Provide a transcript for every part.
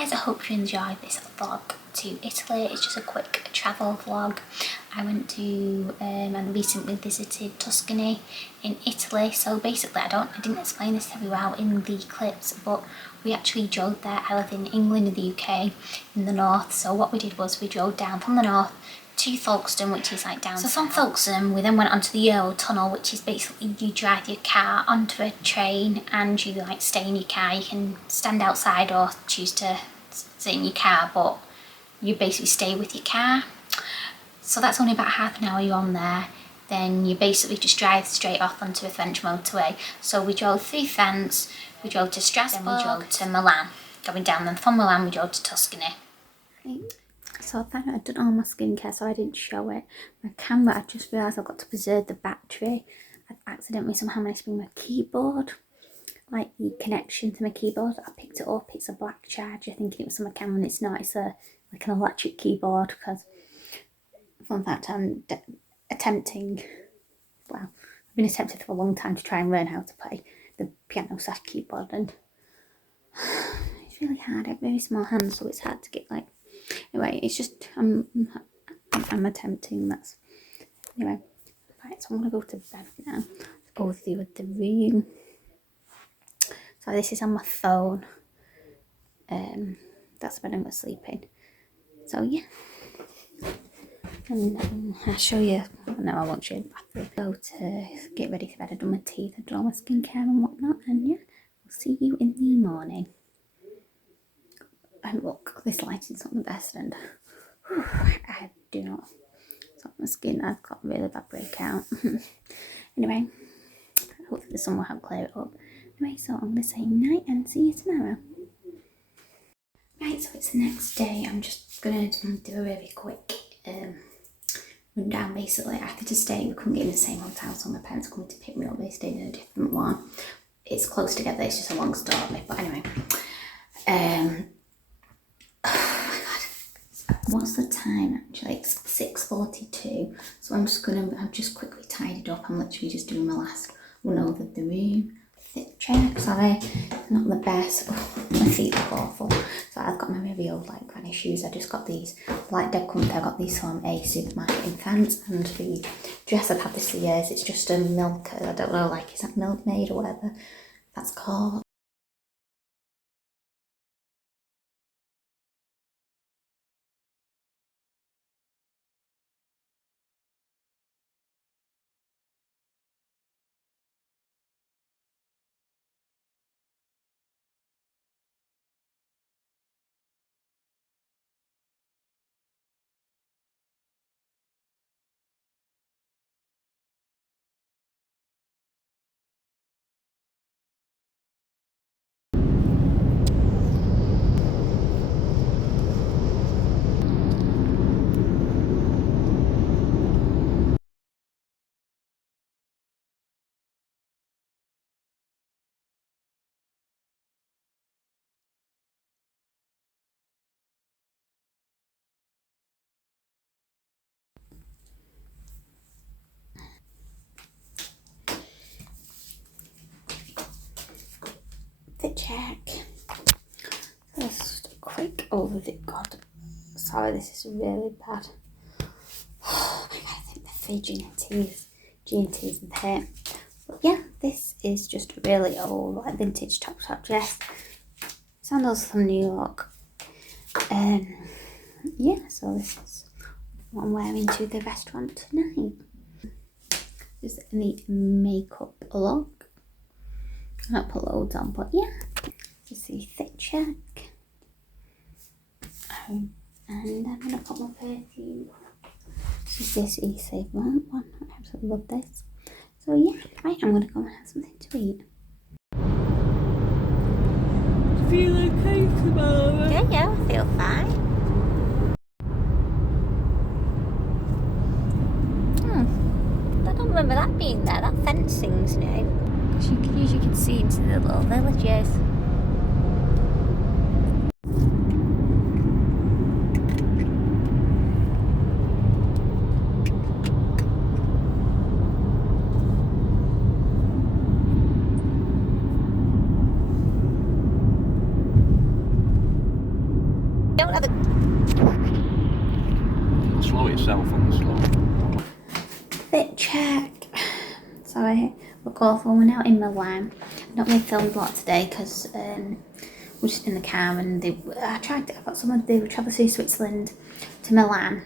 guys, I hope you enjoyed this vlog to Italy. It's just a quick travel vlog. I went to and recently visited Tuscany in Italy. So basically I didn't explain this very well in the clips, but we actually drove there. I live in England, in the UK, in the north. So what we did was we drove down from the north to Folkestone, which is like down south. So from Folkestone we then went onto the Eurotunnel, which is basically you drive your car onto a train and you like stay in your car. You can stand outside or choose to sit in your car, but you basically stay with your car. So that's only about half an hour you're on there. Then you basically just drive straight off onto a French motorway. So we drove through France, we drove to Strasbourg, then we drove to Milan. Going down, then from Milan we drove to Tuscany. So I found out I'd done all my skincare, so I didn't show it. My camera, I just realised I've got to preserve the battery. I've accidentally somehow managed to bring my keyboard, like the connection to my keyboard. I picked it up, it's a black charger, thinking it was on my camera, and it's not. It's like an electric keyboard, because fun fact, I'm attempting, well, I've been attempting for a long time to try and learn how to play the piano / keyboard, and it's really hard. I have very small hands, so it's hard to get like. Anyway, it's just I'm attempting. That's anyway. Right, so I'm gonna go to bed now. Let's go through the room. So this is on my phone. That's when I'm sleeping. So yeah, and I'll show you. No, I won't show you the bathroom. Go to get ready for bed. I've done my teeth, I've done all my skincare and whatnot, and yeah, we'll see you in the morning. And look, this lighting's not the best, and I do not. It's on my skin. I've got a really bad breakout. Anyway, hopefully the sun will help clear it up. Anyway, so I'm gonna say night and see you tomorrow. Right, so it's the next day. I'm just gonna do a really quick rundown. Basically, after to stay, we couldn't get in the same hotel, so my parents coming to pick me up. They stayed in a different one. It's close together. It's just a long story, but anyway. Oh my god, what's the time actually? It's 6:42, so I've just quickly tidied up. I'm literally just doing my last run over the room. Fit check, sorry, not the best. Oh, my feet look awful. So I've got my really old like granny shoes. I just got these like dead comfy. I got these from a supermarket in France, and the dress I've had this for years. It's just a milk, I don't know, like is that Milkmaid or whatever that's called. Fit check. Just a quick overview. God, sorry, this is really bad. Oh my god, I think the three G&T's in here. But yeah, this is just a really old, like vintage top dress. Sandals from New York. Yeah, so this is what I'm wearing to the restaurant tonight. Just the makeup look. I don't put loads on, but yeah. Just the fit check. And I'm gonna put my perfume. This is this E-Save one. I absolutely love this. So yeah, right, I'm gonna go and have something to eat. Feel okay tomorrow? Yeah, I feel fine. I don't remember that being there. That fencing's new. You can usually see into the little villages. Don't have a slow itself on the slow. fit check. Sorry, look awful. We're now in Milan. I don't really film a lot today because we're just in the car and I got someone they were travelling through Switzerland to Milan,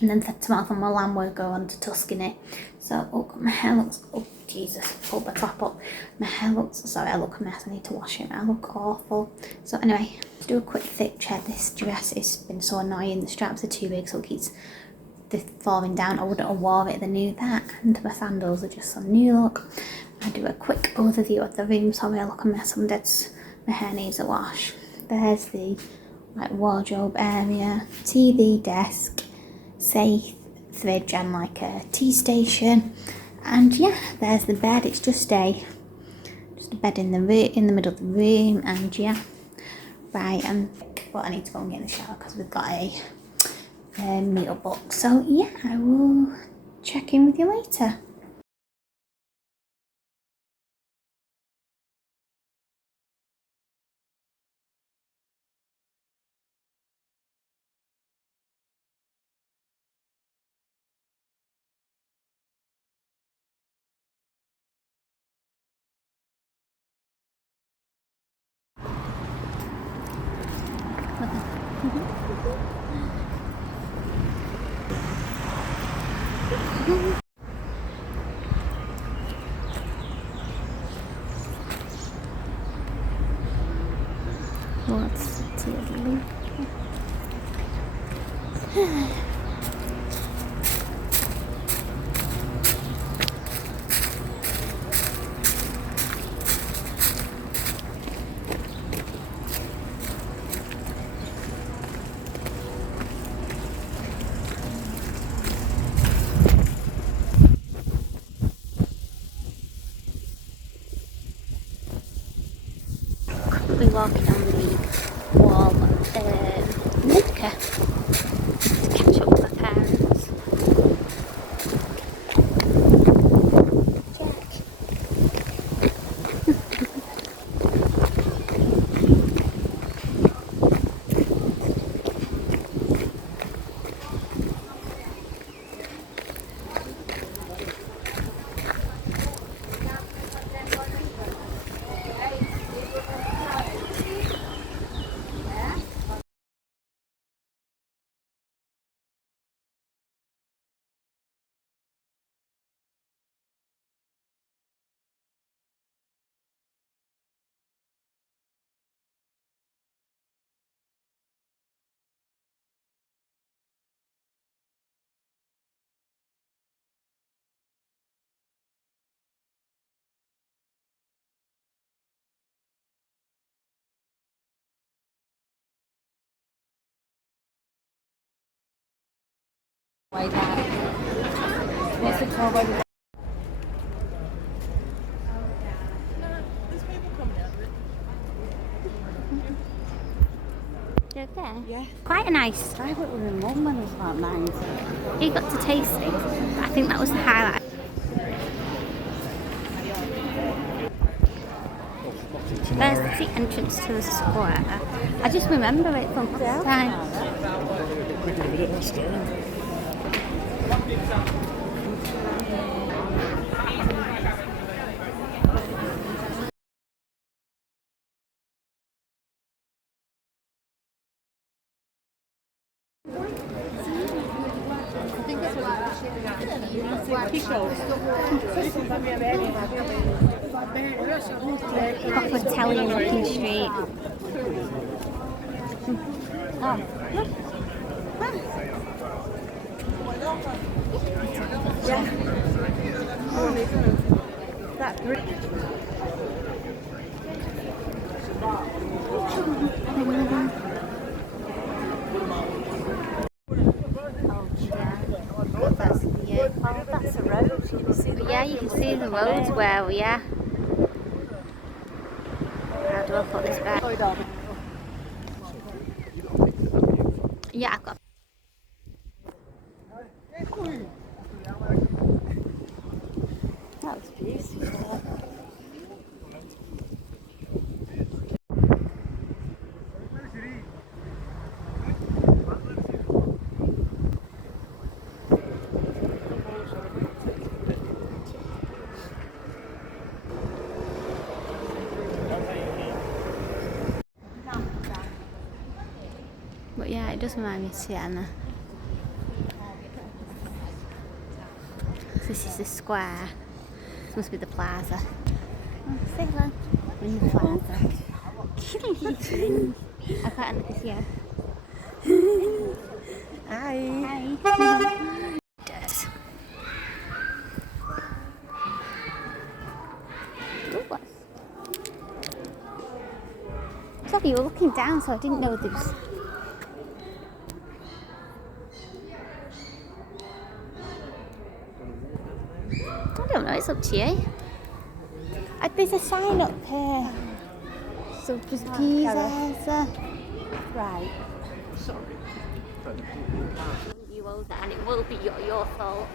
and then tomorrow from Milan we'll go on to Tuscany. So my hair looks, oh Jesus, pull the top up. My hair looks, sorry, I look a mess. I need to wash it. I look awful. So anyway, to do a quick fit check. This dress has been so annoying. The straps are too big, so it keeps falling down. I wouldn't have worn it if I knew that. And my sandals are just some new look. I do a quick overview of the room. Sorry, I look a mess. My hair needs a wash. There's the wardrobe area, TV, desk, safe, fridge, and a tea station. And yeah, there's the bed. It's just a bed in the middle of the room. And yeah, right. And well, I need to go and get in the shower because we've got a meal book. So yeah, I will check in with you later. What's tea? We're walking on the wall of Mecca to catch up with my parents. Jack. What's it called? You okay? Yeah. Quite a nice. I went with my mum when I was about 9. You got to taste it. I think that was the highlight. There's the entrance to the square. I just remember it from last time. Proper Italian looking street. That's a road. You can see the Yeah, you can see the roads well, yeah. How do I put this back? Yeah, I've got. That was beautiful. But yeah, it does remind me of Sienna. This is the square. This must be the plaza. Oh, say hello. We're in the plaza. I can't look at you. Hi. Hi. Does. Sorry, you were looking down, so I didn't know there was. I don't know, it's up to you. There's a sign up here. So there's Pizza. Right. Sorry. You owe that, and it will be your fault.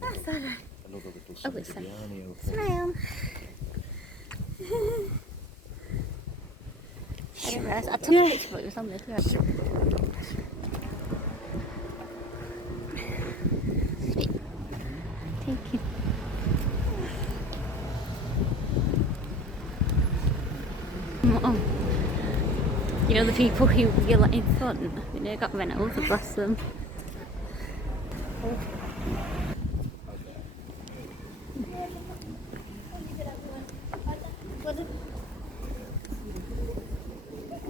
That's all right. Another little Oh, it's biryani over Smile. I didn't realise. I took a picture, but it was on video. Thank you. Mum, you know the people who you're like in front? You know, got rent over, bless them.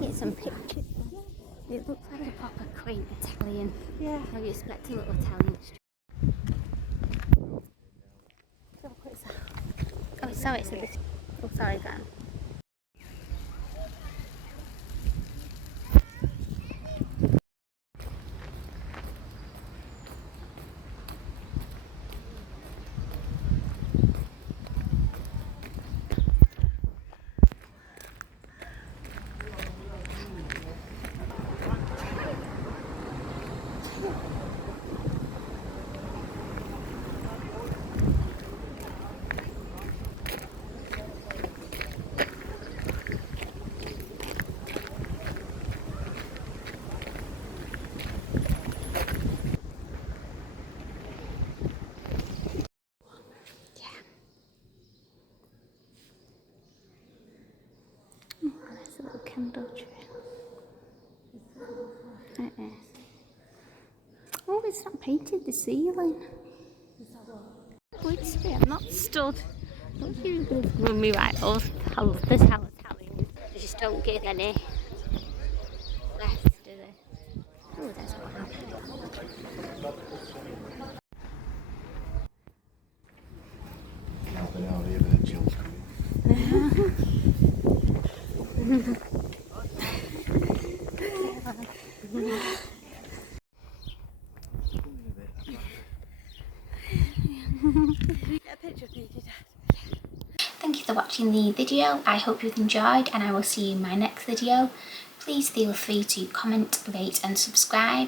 Get some pictures. It looks like a proper quaint Italian. Yeah. How you expect a little Italian street. Oh, sorry, it's a bit. Oh, sorry, Dan. There's a little candle tree. It is. Oh, it's not painted, the ceiling. Wait, I'm not stood. Don't you run me right off. This how Italians. They just don't give any left, do they? Oh, there's one. Half an hour here with Jill's coming. Thank you for watching the video. I hope you've enjoyed, and I will see you in my next video. Please feel free to comment, rate and subscribe,